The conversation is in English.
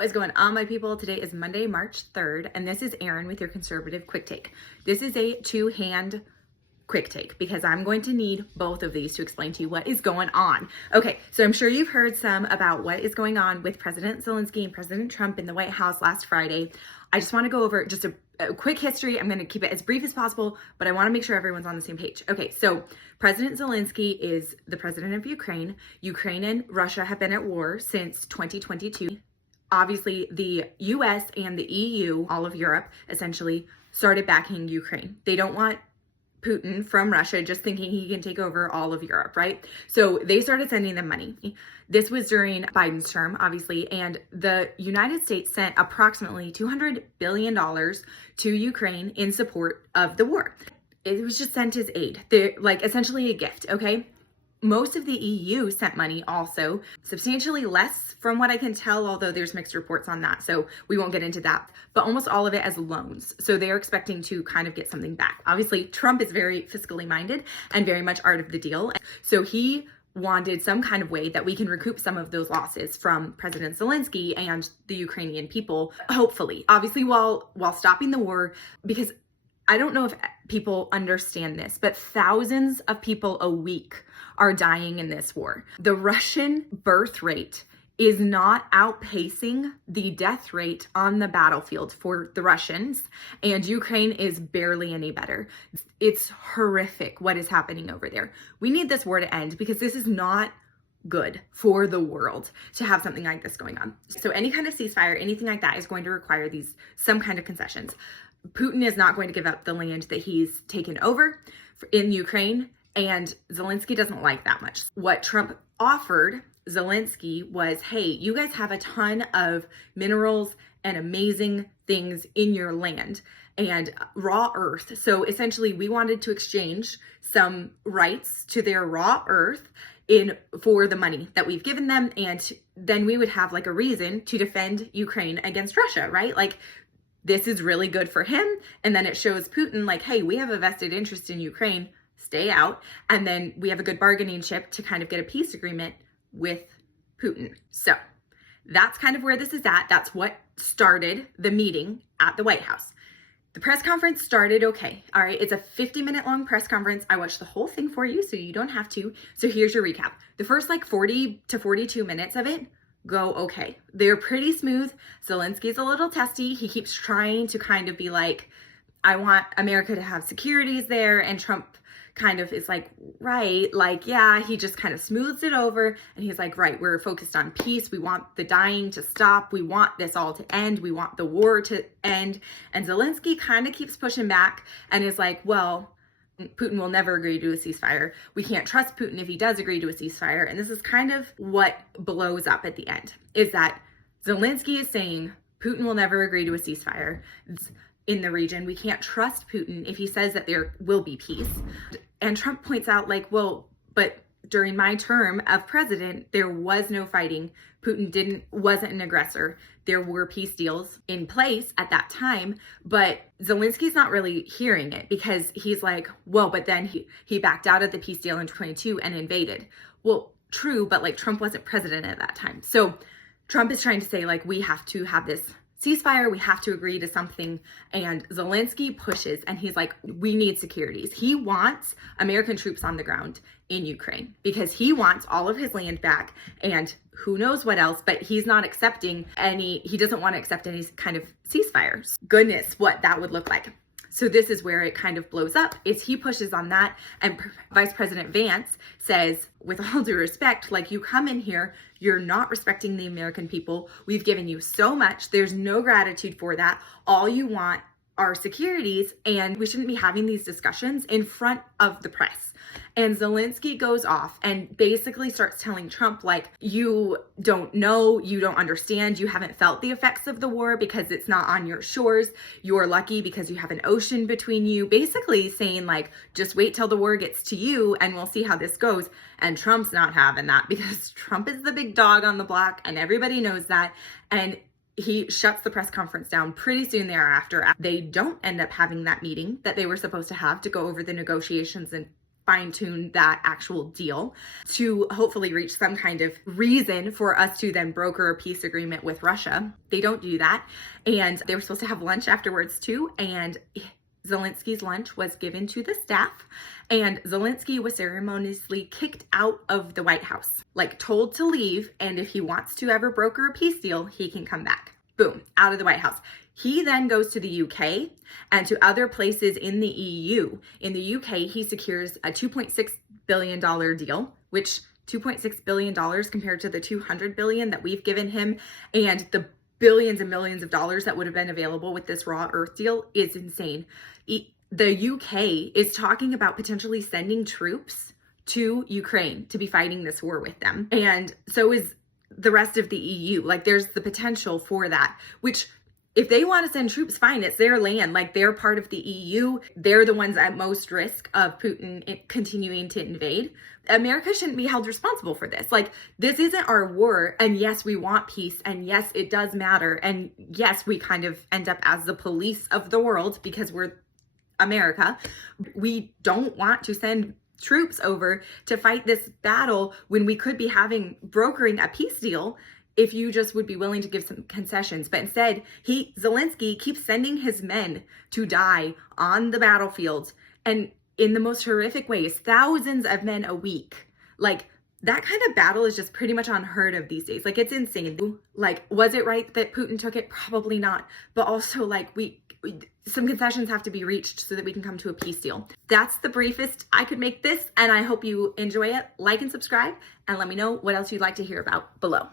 What is going on, my people? Today is Monday, March 3rd, and this is Erin with your conservative quick take. This is a two-hand quick take because I'm going to need both of these to explain to you what is going on. Okay, so I'm sure you've heard some about what is going on with President Zelensky and President Trump in the White House last Friday. I just want to go over just a quick history. I'm going to keep it as brief as possible, but I want to make sure everyone's on the same page. Okay, so President Zelensky is the president of Ukraine. Ukraine and Russia have been at war since 2022. Obviously, the US and the EU, all of Europe, essentially started backing Ukraine. They don't want Putin from Russia just thinking he can take over all of Europe, right? So they started sending them money. This was during Biden's term, obviously, and the United States sent approximately $200 billion to Ukraine in support of the war. It was just sent as aid. They're like essentially a gift, okay? Most of the EU sent money also, substantially less from what I can tell, although there's mixed reports on that, so we won't get into that, but almost all of it as loans. So they're expecting to kind of get something back. Obviously, Trump is very fiscally minded and very much art of the deal. So he wanted some kind of way that we can recoup some of those losses from President Zelensky and the Ukrainian people, hopefully. Obviously, while stopping the war, because I don't know if people understand this, but thousands of people a week are dying in this war. The Russian birth rate is not outpacing the death rate on the battlefield for the Russians, and Ukraine is barely any better. It's horrific what is happening over there. We need this war to end because this is not good for the world to have something like this going on. So any kind of ceasefire, anything like that is going to require some kind of concessions. Putin is not going to give up the land that he's taken over in Ukraine, and Zelensky doesn't like that much. What Trump offered Zelensky was, hey, you guys have a ton of minerals and amazing things in your land and raw earth. So essentially we wanted to exchange some rights to their raw earth for the money that we've given them. And then we would have like a reason to defend Ukraine against Russia, right? Like, this is really good for him. And then it shows Putin like, hey, we have a vested interest in Ukraine, stay out. And then we have a good bargaining chip to kind of get a peace agreement with Putin. So that's kind of where this is at. That's what started the meeting at the White House. The press conference started okay. All right, it's a 50-minute long press conference. I watched the whole thing for you, so you don't have to. So here's your recap. The first like 40 to 42 minutes of it go okay. They're pretty smooth. Zelensky's a little testy. He keeps trying to kind of be like, I want America to have securities there. And Trump kind of is like, right, like, yeah, he just kind of smooths it over. And he's like, right, we're focused on peace. We want the dying to stop. We want this all to end. We want the war to end. And Zelensky kind of keeps pushing back and is like, well, Putin will never agree to a ceasefire. We can't trust Putin if he does agree to a ceasefire. And this is kind of what blows up at the end, is that Zelensky is saying Putin will never agree to a ceasefire in the region. We can't trust Putin if he says that there will be peace. And Trump points out like, well, but during my term of president, there was no fighting. Putin wasn't an aggressor. There were peace deals in place at that time, but Zelensky's not really hearing it because he's like, well, but then he backed out of the peace deal in 22 and invaded. Well, true, but like Trump wasn't president at that time. So Trump is trying to say like, we have to have this ceasefire, we have to agree to something. And Zelensky pushes and he's like, we need securities. He wants American troops on the ground in Ukraine because he wants all of his land back and who knows what else, but he's not accepting he doesn't want to accept any kind of ceasefire. Goodness, what that would look like. So this is where it kind of blows up, is he pushes on that. And Vice President Vance says, with all due respect, like, you come in here, you're not respecting the American people. We've given you so much. There's no gratitude for that. All you want are securities, and we shouldn't be having these discussions in front of the press. And Zelensky goes off and basically starts telling Trump, like, you don't know, you don't understand, you haven't felt the effects of the war because it's not on your shores. You're lucky because you have an ocean between you. Basically saying, like, just wait till the war gets to you and we'll see how this goes. And Trump's not having that because Trump is the big dog on the block and everybody knows that. And he shuts the press conference down pretty soon thereafter. They don't end up having that meeting that they were supposed to have to go over the negotiations and fine tune that actual deal to hopefully reach some kind of reason for us to then broker a peace agreement with Russia. They don't do that. And they were supposed to have lunch afterwards too. And Zelensky's lunch was given to the staff, and Zelensky was ceremoniously kicked out of the White House, like told to leave. And if he wants to ever broker a peace deal, he can come back. Boom, out of the White House. He then goes to the UK and to other places in the EU. In the UK, he secures a $2.6 billion deal, which $2.6 billion compared to the $200 billion that we've given him and the billions and millions of dollars that would have been available with this raw earth deal is insane. The UK is talking about potentially sending troops to Ukraine to be fighting this war with them. And so is the rest of the EU. Like, there's the potential for that, which if they want to send troops, fine, it's their land. Like, they're part of the EU. They're the ones at most risk of Putin continuing to invade. America shouldn't be held responsible for this. Like, this isn't our war. And yes, we want peace. And yes, it does matter. And yes, we kind of end up as the police of the world because we're America. We don't want to send troops over to fight this battle when we could be brokering a peace deal if you just would be willing to give some concessions. But instead, Zelensky keeps sending his men to die on the battlefield, and in the most horrific ways, thousands of men a week. Like, that kind of battle is just pretty much unheard of these days. Like, it's insane. Like, was it right that Putin took it? Probably not. But also, like, some concessions have to be reached so that we can come to a peace deal. That's the briefest I could make this, and I hope you enjoy it. Like and subscribe, and let me know what else you'd like to hear about below.